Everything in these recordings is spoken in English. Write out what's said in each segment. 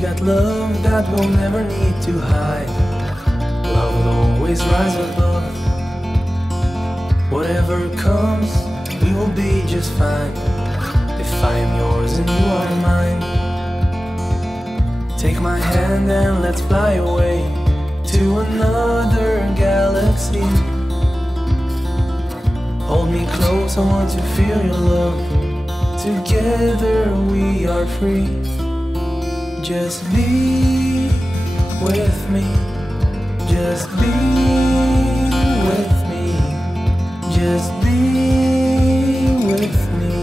got love that we'll never need to hide. Love will always rise above. Whatever comes, we will be just fine. If I am yours and you are mine, take my hand and let's fly away to another galaxy. Hold me close, I want to feel your love. Together we are free. Just be with me. Just be with me. Just be with me.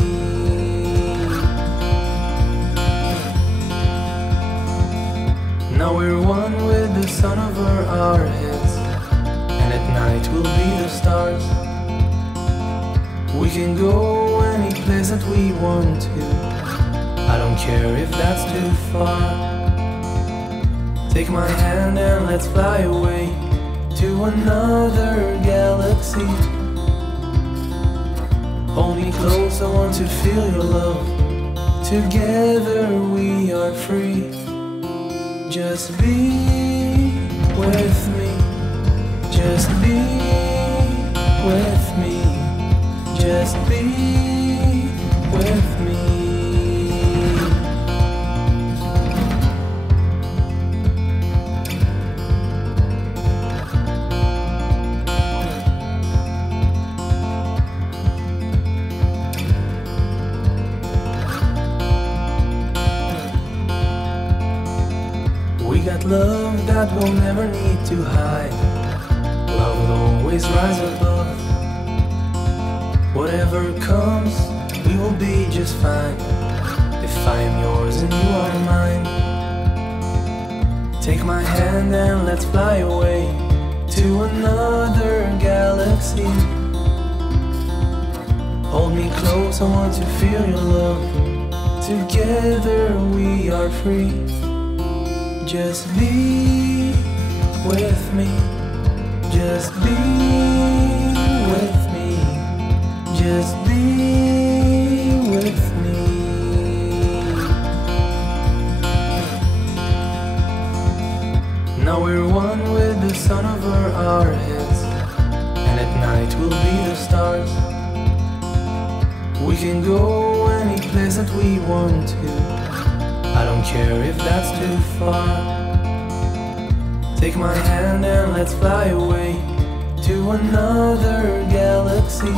Now we're one with the sun over our heads, and at night we'll be the stars. We can go any place that we want to. I don't care if that's too far. Take my hand and let's fly away to another galaxy. Hold me close, I want to feel your love. Together we are free. Just be with me. Just be with me. Just be with me. We got love that we'll never need to hide. Love will always rise above. Whatever comes, we will be just fine. If I am yours and you are mine, take my hand and let's fly away to another galaxy. Hold me close, I want to feel your love. Together we are free. Just be with me. Just be with me. Just be with me. Now we're one with the sun over our heads, and at night we'll be the stars. We can go any place that we want to. I don't care if that's too far. Take my hand and let's fly away to another galaxy.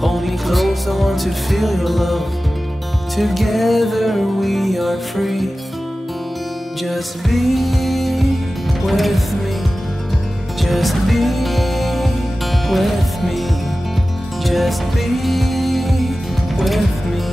Hold me close, I want to feel your love. Together we are free. Just be with me. Just be with me. Just be with me.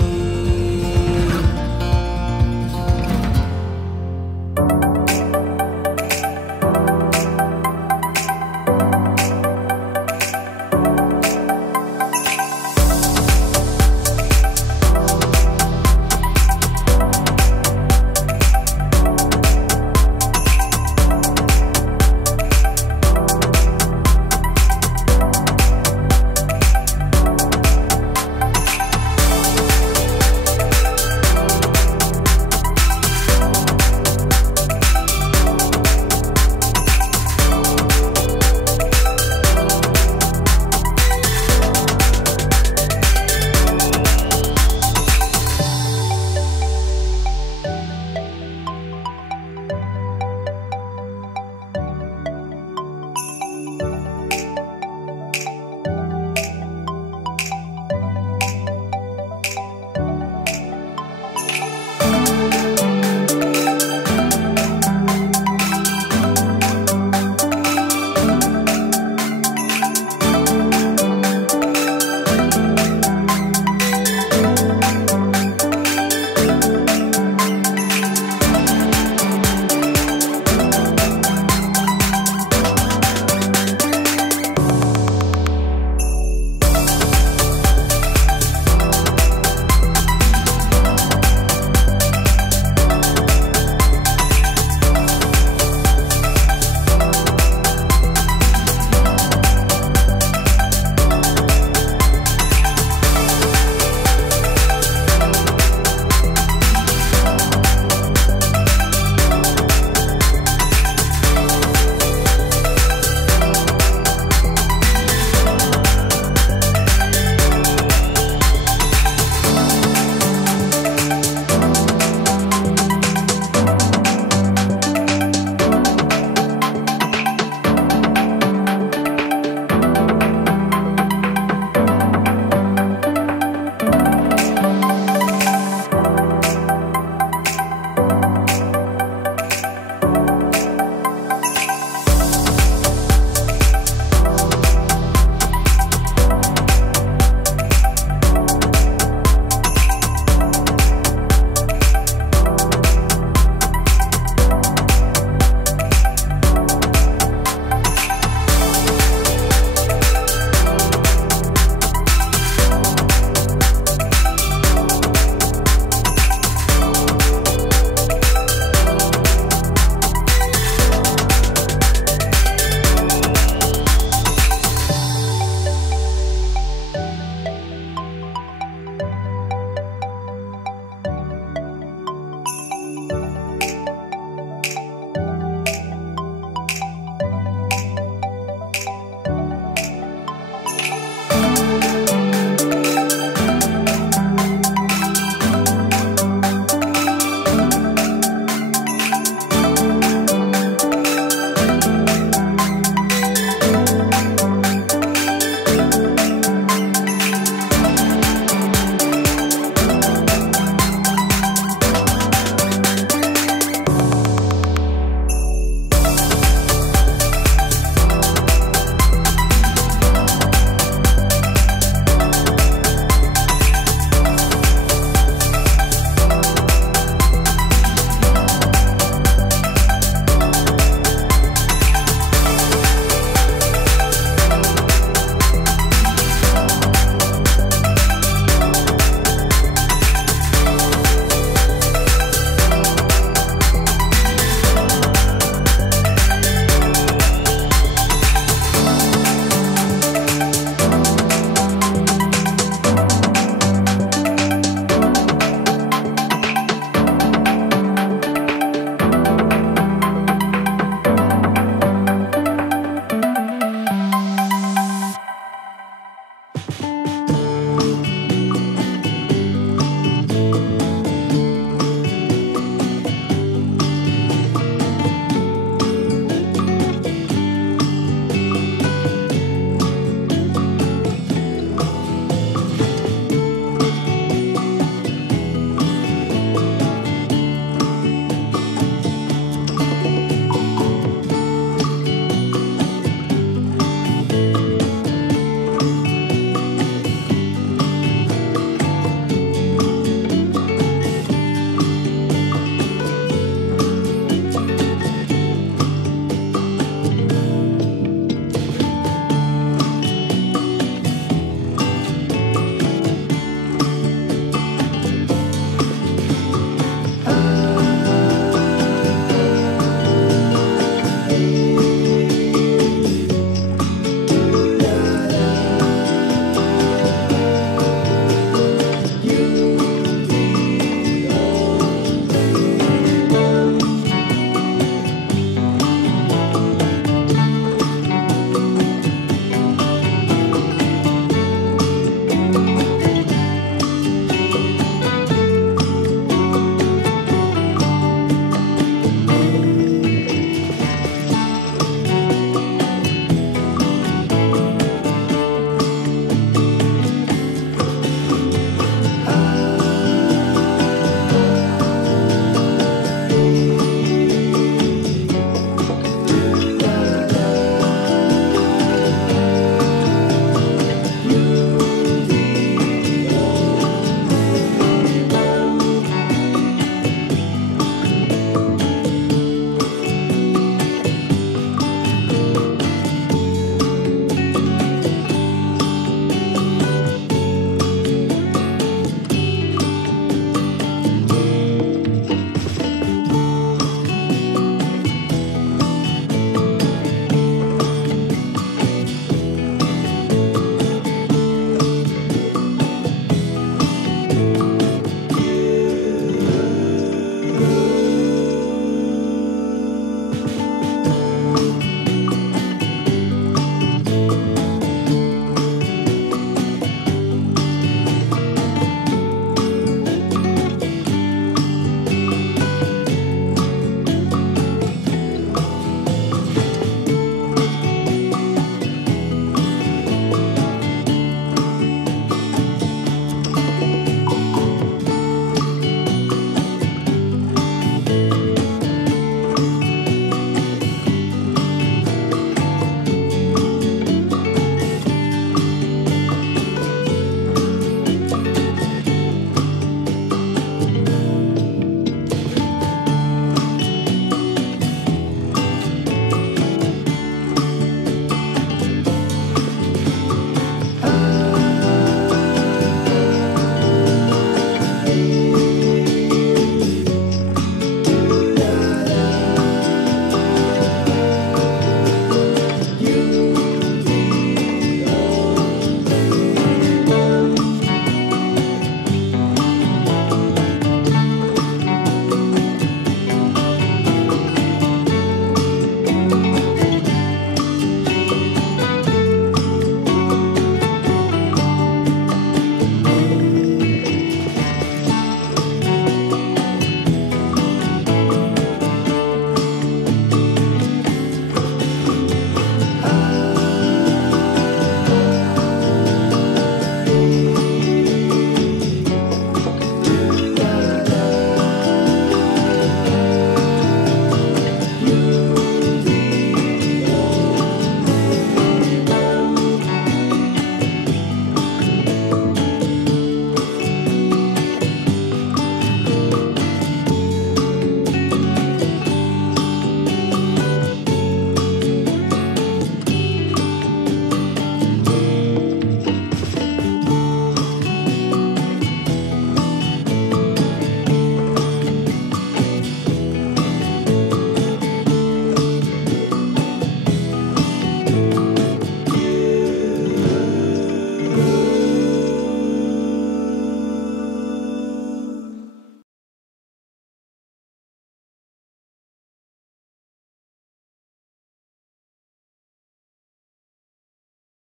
blue.